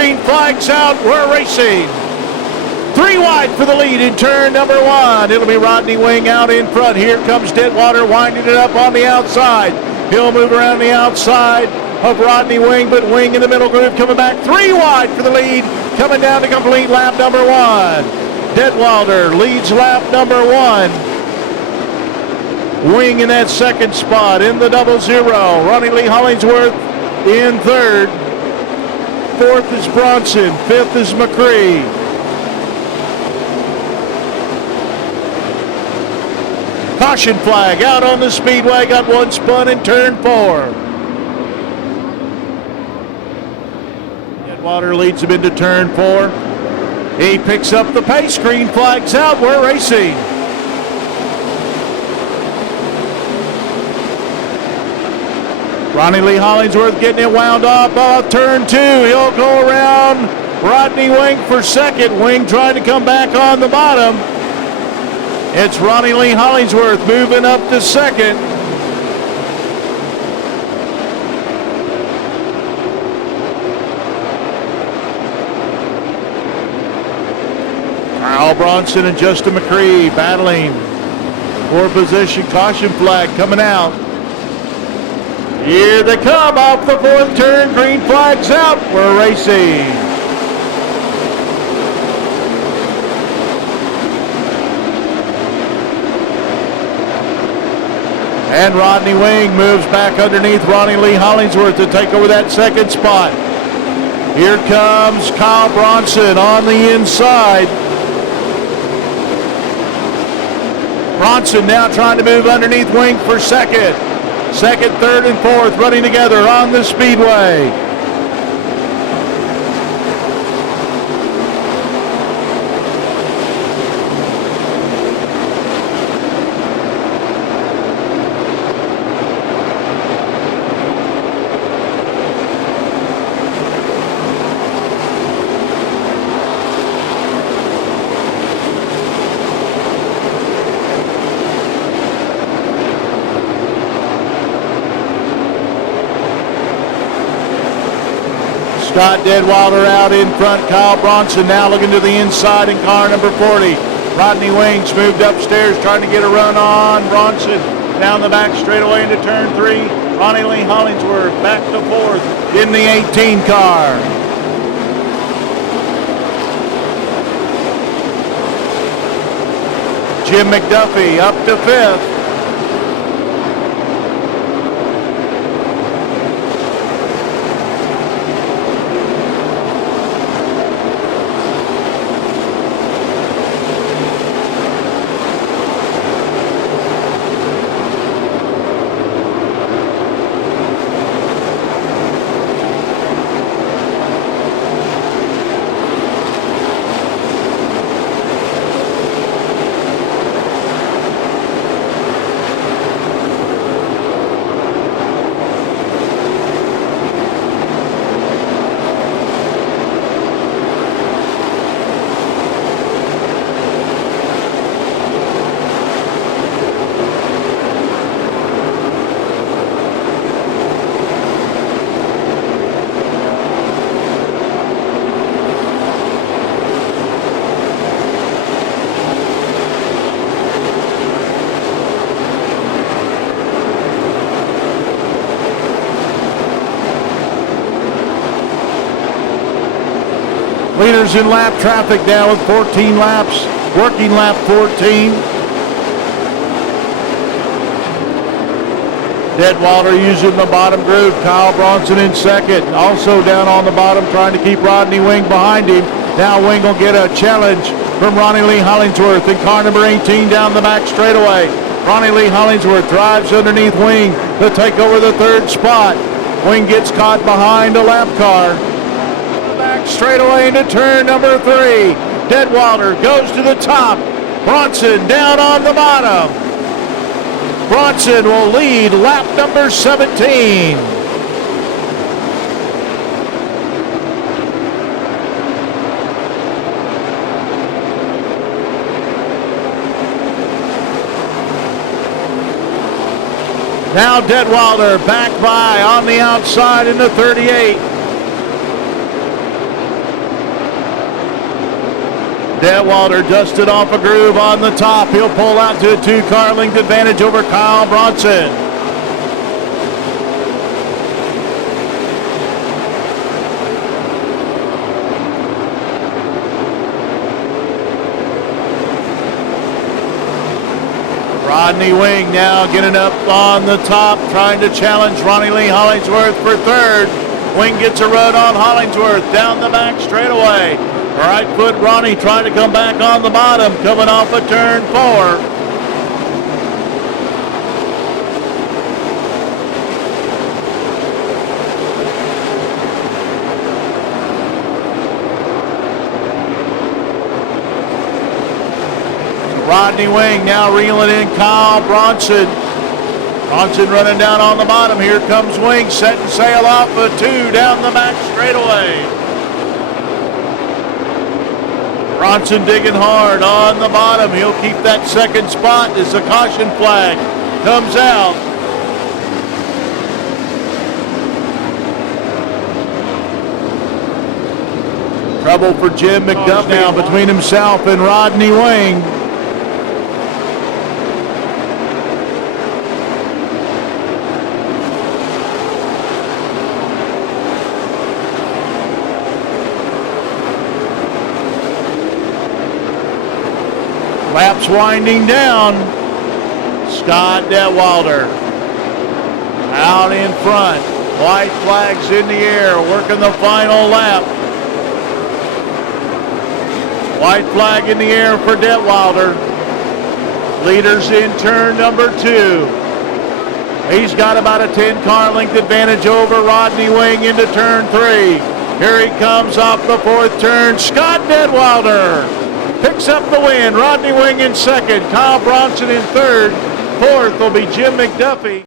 green flag's out, we're racing. 3 wide for the lead in turn number 1. It'll be Rodney Wing out in front. Here comes Deadwater winding it up on the outside. He'll move around the outside of Rodney Wing, but Wing in the middle groove coming back 3 wide for the lead, coming down to complete lap number 1. Deadwater leads lap number 1. Wing in that second spot in the 00. Ronnie Lee Hollingsworth in third. Fourth is Bronson. Fifth is McCree. Caution flag out on the speedway. Got one spun in turn 4. Deadwater leads him into turn 4. He picks up the pace. Green flag's out. We're racing. Ronnie Lee Hollingsworth getting it wound up off turn 2. He'll go around Rodney Wing for second. Wing trying to come back on the bottom. It's Ronnie Lee Hollingsworth moving up to second. Carl Bronson and Justin McCree battling for position. Caution flag coming out. Here they come off the 4th turn. Green flag's out. We're racing. And Rodney Wing moves back underneath Ronnie Lee Hollingsworth to take over that second spot. Here comes Kyle Bronson on the inside. Bronson now trying to move underneath Wing for second. Second, third, and fourth running together on the speedway. Scott Deadwater out in front. Kyle Bronson now looking to the inside in car number 40. Rodney Wings moved upstairs trying to get a run on Bronson. Down the back straightaway into turn 3. Ronnie Lee Hollingsworth back to 4th in the 18 car. Jim McDuffie up to 5th. Leaders in lap traffic now with 14 laps, working lap 14. Deadwater using the bottom groove. Kyle Bronson in second. Also down on the bottom trying to keep Rodney Wing behind him. Now Wing will get a challenge from Ronnie Lee Hollingsworth in car number 18 down the back straightaway. Ronnie Lee Hollingsworth drives underneath Wing to take over the 3rd spot. Wing gets caught behind a lap car. Back straightaway into turn number 3. Deadwater goes to the top. Bronson down on the bottom. Bronson will lead lap number 17. Now Deadwater back by on the outside in the 38. Detwalder dusted off a groove on the top. He'll pull out to a 2-car length advantage over Kyle Bronson. Rodney Wing now getting up on the top, trying to challenge Ronnie Lee Hollingsworth for third. Wing gets a run on Hollingsworth down the back straightaway. Right foot Ronnie trying to come back on the bottom, coming off of turn 4. Rodney Wing now reeling in Kyle Bronson. Bronson running down on the bottom. Here comes Wing, setting sail off a 2 down the back straightaway. Bronson digging hard on the bottom. He'll keep that second spot as the caution flag comes out. Trouble for Jim McDuff now between himself and Rodney Wing. Laps winding down. Scott Detwalder out in front. White flags in the air, working the final lap. White flag in the air for Detwalder. Leaders in turn number 2. He's got about a 10-car length advantage over Rodney Wing into turn 3. Here he comes off the 4th turn. Scott Detwalder picks up the win. Rodney Wing in second. Kyle Bronson in third. Fourth will be Jim McDuffie.